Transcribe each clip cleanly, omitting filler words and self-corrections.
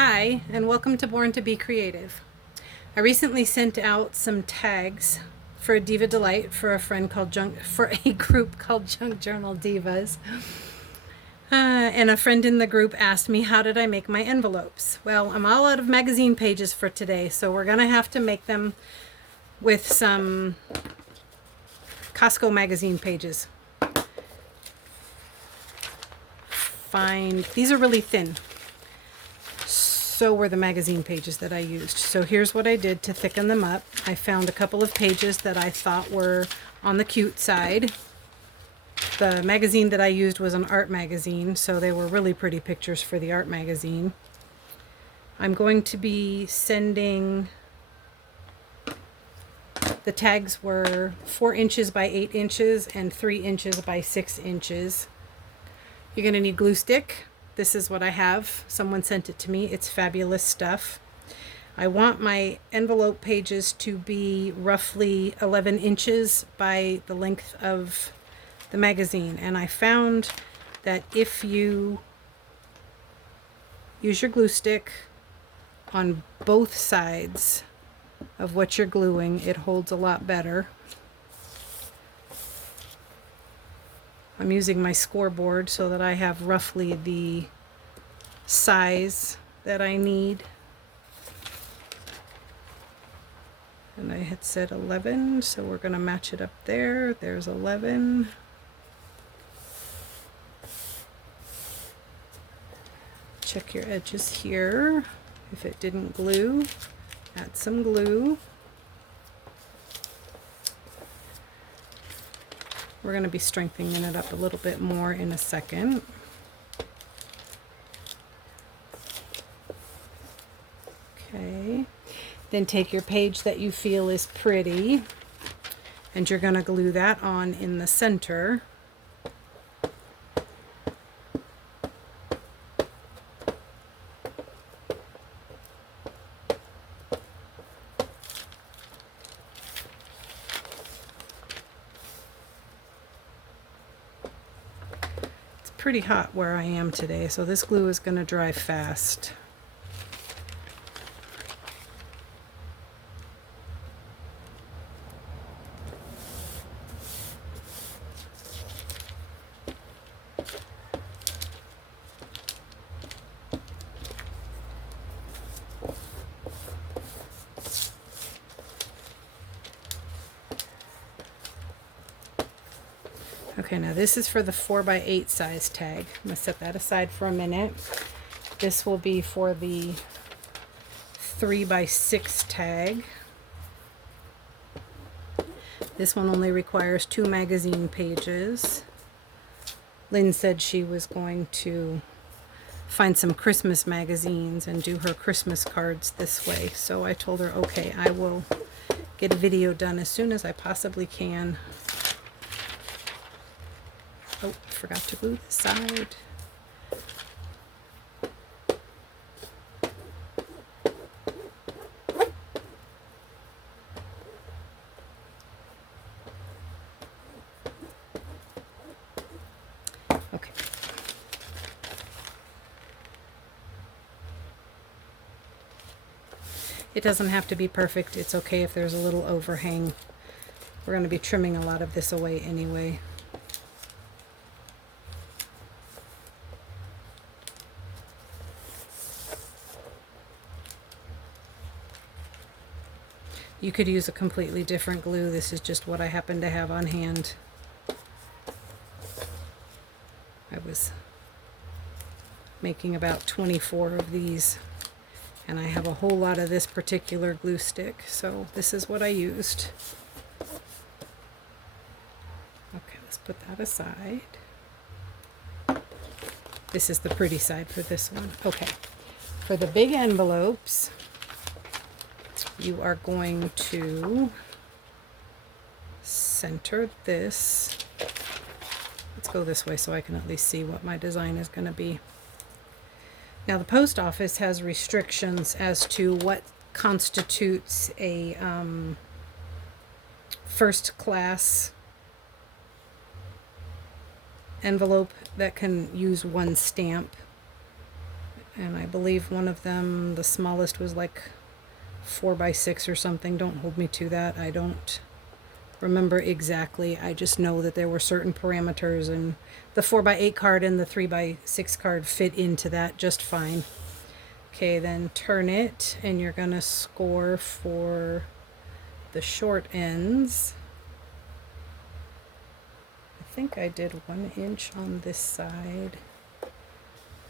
Hi, and welcome to Born to Be Creative. I recently sent out some tags for a Diva Delight for a group called Junk Journal Divas. And a friend in the group asked me, how did I make my envelopes? Well, I'm all out of magazine pages for today, so we're going to have to make them with some Costco magazine pages. These are really thin. So were the magazine pages that I used. So here's what I did to thicken them up. I found a couple of pages that I thought were on the cute side. The magazine that I used was an art magazine, so they were really pretty pictures for the art magazine. I'm going to be sending, the tags were 4 inches by 8 inches and 3 inches by 6 inches. You're going to need glue stick. This is what I have. Someone sent it to me. It's fabulous stuff. I want my envelope pages to be roughly 11 inches by the length of the magazine. And I found that if you use your glue stick on both sides of what you're gluing, it holds a lot better. I'm using my scoreboard so that I have roughly the size that I need. And I had said 11, so we're going to match it up there. There's 11. Check your edges here. If it didn't glue, add some glue. We're going to be strengthening it up a little bit more in a second. Okay, then take your page that you feel is pretty and you're going to glue that on in the center. Pretty hot where I am today, so this glue is going to dry fast. Okay, now this is for the 4 by 8 size tag. I'm going to set that aside for a minute. This will be for the 3 by 6 tag. This one only requires 2 magazine pages. Lynn said she was going to find some Christmas magazines and do her Christmas cards this way. So I told her, okay, I will get a video done as soon as I possibly can. Oh, I forgot to glue the side. Okay. It doesn't have to be perfect. It's okay if there's a little overhang. We're going to be trimming a lot of this away anyway. You could use a completely different glue. This is just what I happen to have on hand. I was making about 24 of these, and I have a whole lot of this particular glue stick, so this is what I used. Okay, let's put that aside. This is the pretty side for this one. Okay, for the big envelopes, you are going to center this. Let's go this way so I can at least see what my design is going to be. Now the post office has restrictions as to what constitutes a first class envelope that can use one stamp. And I believe one of them, the smallest, was like 4x6 or something. Don't hold me to that. I don't remember exactly. I just know that there were certain parameters, and the 4x8 card and the 3x6 card fit into that just fine. Okay, then turn it, and you're gonna score for the short ends. I think I did 1 inch on this side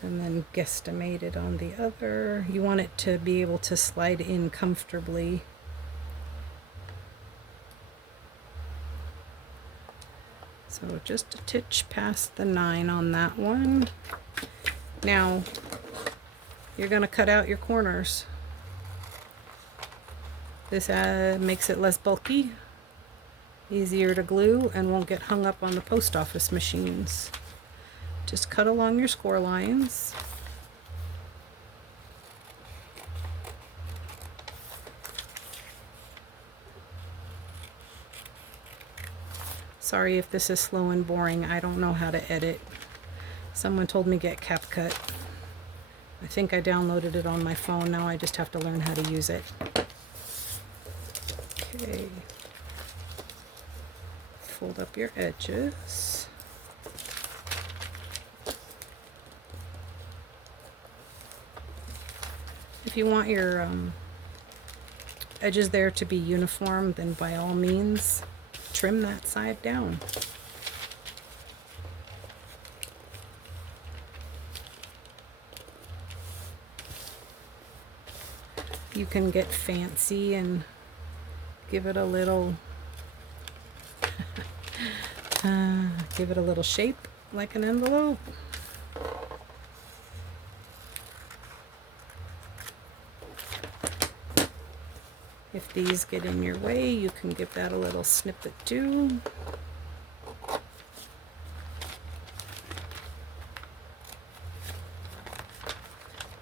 and then guesstimated on the other. You want it to be able to slide in comfortably. So just a titch past the 9 on that one. Now you're going to cut out your corners. This makes it less bulky, easier to glue, and won't get hung up on the post office machines. Just cut along your score lines. Sorry if this is slow and boring. I don't know how to edit. Someone told me get CapCut. I think I downloaded it on my phone. Now I just have to learn how to use it. Okay. Fold up your edges. If you want your edges there to be uniform, then by all means trim that side down. You can get fancy and give it a little give it a little shape like an envelope. If these get in your way, you can give that a little snippet too.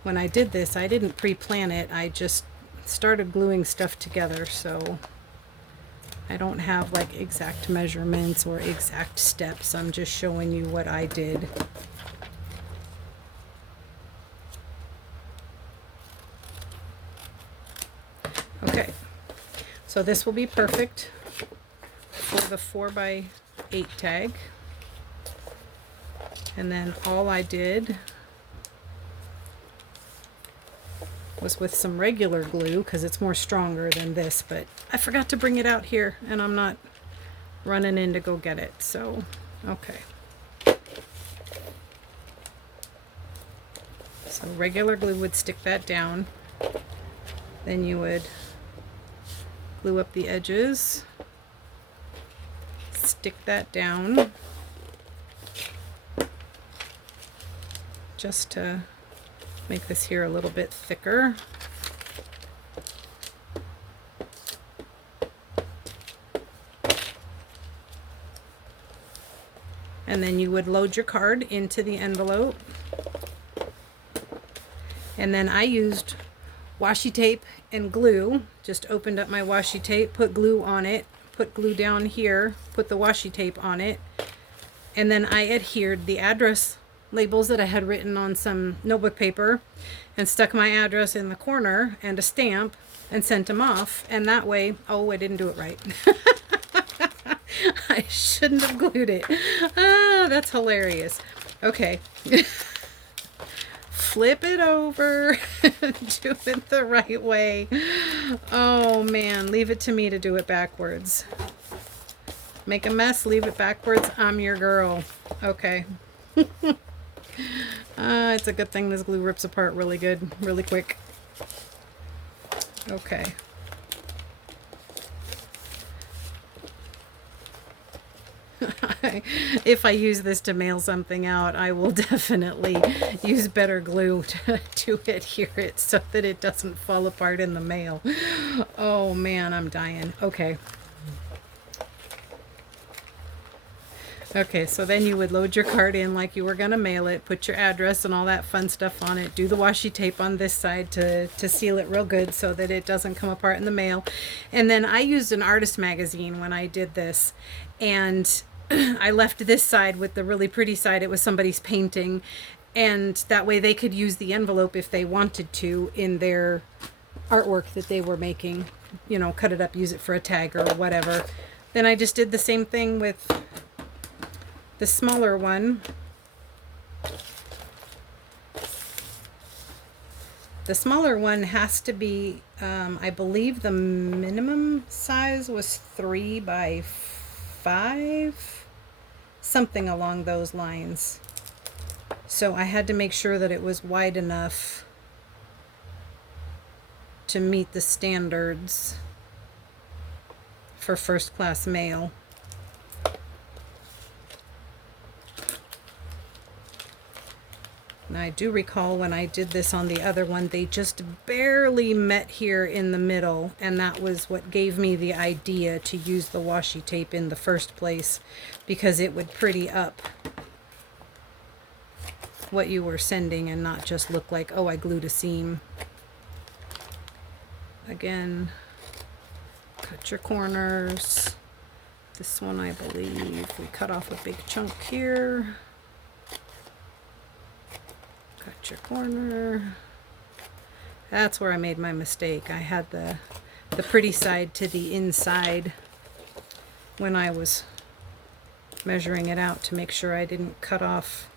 When I did this, I didn't pre-plan it. I just started gluing stuff together, so I don't have like exact measurements or exact steps. I'm just showing you what I did. Okay, so this will be perfect for the 4x8 tag. And then all I did was with some regular glue, because it's more stronger than this, but I forgot to bring it out here and I'm not running in to go get it. So, okay. So regular glue would stick that down. Then you would glue up the edges, stick that down just to make this here a little bit thicker. And then you would load your card into the envelope. And then I used washi tape and glue. Just opened up my washi tape, put glue on it, put glue down here, put the washi tape on it, and then I adhered the address labels that I had written on some notebook paper and stuck my address in the corner and a stamp and sent them off. And that way, oh, I didn't do it right. I shouldn't have glued it. Ah, that's hilarious. Okay. Flip it over. Do it the right way. Oh man, leave it to me to do it backwards. Make a mess, leave it backwards. I'm your girl. Okay. It's a good thing this glue rips apart really good, really quick. Okay. If I use this to mail something out, I will definitely use better glue to adhere it so that it doesn't fall apart in the mail. Oh man, I'm dying. Okay. Okay, so then you would load your card in like you were going to mail it, put your address and all that fun stuff on it, do the washi tape on this side to seal it real good so that it doesn't come apart in the mail. And then I used an artist magazine when I did this, and I left this side with the really pretty side. It was somebody's painting, And that way they could use the envelope if they wanted to in their artwork that they were making. You know, cut it up, use it for a tag or whatever. Then I just did the same thing with the smaller one. The smaller one has to be, I believe the minimum size was 3 by 5, something along those lines. So I had to make sure that it was wide enough to meet the standards for first class mail. And I do recall when I did this on the other one, they just barely met here in the middle, and that was what gave me the idea to use the washi tape in the first place, because it would pretty up what you were sending and not just look like, oh, I glued a seam. Again, cut your corners. This one, I believe, we cut off a big chunk here. Cut your corner. That's where I made my mistake. I had the pretty side to the inside when I was measuring it out to make sure I didn't cut off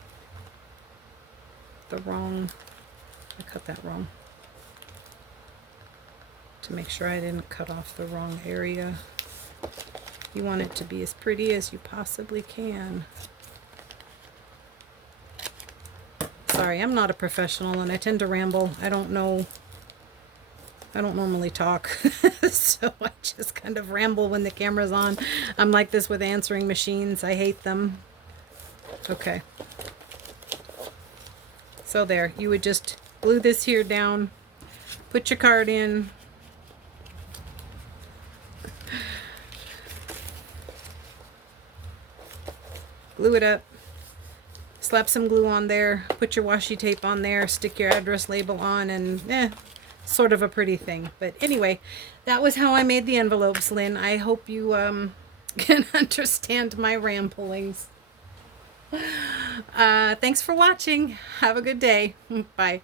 the wrong, I cut that wrong. To make sure I didn't cut off the wrong area. You want it to be as pretty as you possibly can. Sorry, I'm not a professional and I tend to ramble. I don't normally talk. So I just kind of ramble when the camera's on. I'm like this with answering machines. I hate them. Okay. So there, you would just glue this here down, put your card in, glue it up, slap some glue on there, put your washi tape on there, stick your address label on, and sort of a pretty thing. But anyway, that was how I made the envelopes, Lynn. I hope you can understand my ramblings. Thanks for watching. Have a good day. Bye.